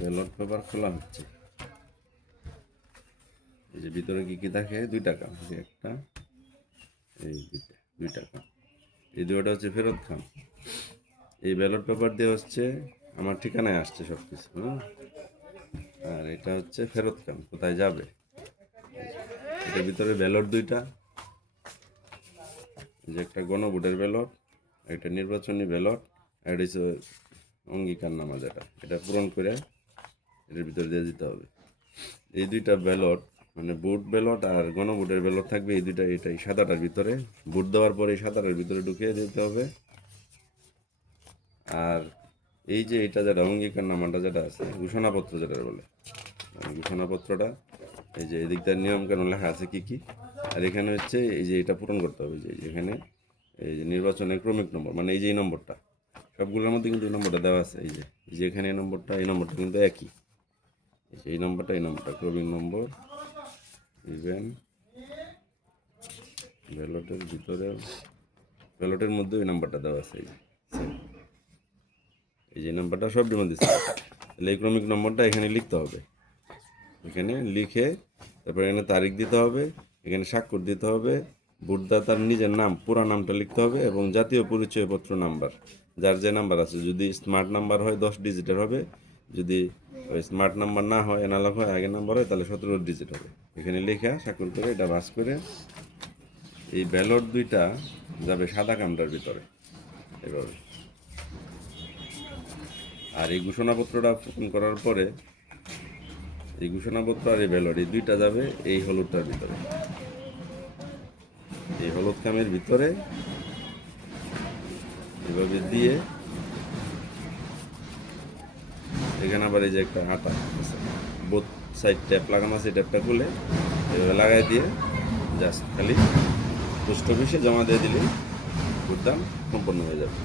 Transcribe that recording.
Ballot paper খোলা হচ্ছে। এই যে ভিতরে কি কি থাকে, 2 টাকা, একটা, এই দুই টাকা, এই দুটো হচ্ছে ফেরত খাম। এই ব্যালট পেপার দিয়ে হচ্ছে আমার ঠিকানায় আসছে সব কিছু, হ্যাঁ। আর এটা হচ্ছে ফেরত খাম, কোথায় যাবে। এটার ভিতরে ব্যালট 2টা, যে একটা গণভোটের ব্যালট, একটা নির্বাচনী ব্যালট, আর এটা হচ্ছে অঙ্গীকারনামা, যেটা এটা পূরণ করে এটার ভিতরে দিয়ে দিতে হবে। এই 2টা ব্যালট, মানে বুট ব্যালট আর গণভোটের ব্যালট থাকবে এই 2টা, এটাই সাদাটার ভিতরে, বুট দেওয়ার পরে এই সাদাটার ভিতরে ঢুকিয়ে দিতে হবে। আর এই যে এটা যেটা অঙ্গীকারনামাটা যেটা আছে, ঘোষণাপত্র যেটা বলে, ঘোষণাপত্রটা এই যে এদিকটার নিয়মকানুন লেখা আছে কি কি। আর এখানে হচ্ছে এই যে এটা পূরণ করতে হবে, যে এখানে এই যে নির্বাচনের ক্রমিক নম্বর, মানে এই যে এই নম্বরটা, সবগুলোর মধ্যে কিন্তু এই নম্বরটা দেওয়া আছে। এই যে এখানে এই নম্বরটা কিন্তু একই, এই নম্বরটা ক্রমিক নম্বর। ইভেন ব্যালটের ভিতরে, ব্যালটের মধ্যে এই নাম্বারটা দেওয়া আছে, এই যে নাম্বারটা সব ডিমান্ড দিচ্ছে। তাহলে এই ক্রমিক নম্বরটা এখানে লিখতে হবে, এখানে লিখে তারপর এখানে তারিখ দিতে হবে, এখানে স্বাক্ষর দিতে হবে, ভোটদাতার নিজের নাম, পুরো নামটা লিখতে হবে, এবং জাতীয় পরিচয়পত্র নাম্বার, যার যে নাম্বার আছে, যদি স্মার্ট নাম্বার হয় 10 ডিজিটের হবে, যদি ওই স্মার্ট নাম্বার না হয়, অ্যানালগ হয়, আগের নাম্বার হয়, তাহলে 17 ডিজিট হবে। এখানে লেখা স্বাক্ষর করে এটা ভাঁজ করে এই ব্যালট 2টা যাবে সাদা কামটার ভিতরে এভাবে। আর এই ঘোষণাপত্রটা পূরণ করার পরে এই ঘোষণাপত্র আর এই ব্যালট, এই 2টা যাবে এই হলুদটার ভিতরে, এই হলুদ খামের ভিতরে এভাবে দিয়ে, এখানে আবার এই যে একটা হাতা আছে, বোথ সাইড ট্যাপ লাগানো আছে, ট্যাপটা খুলে এভাবে লাগাই দিয়ে জাস্ট খালি পোস্ট অফিসে জমা দিয়ে দিলেই ভোটদান সম্পন্ন হয়ে যাবে।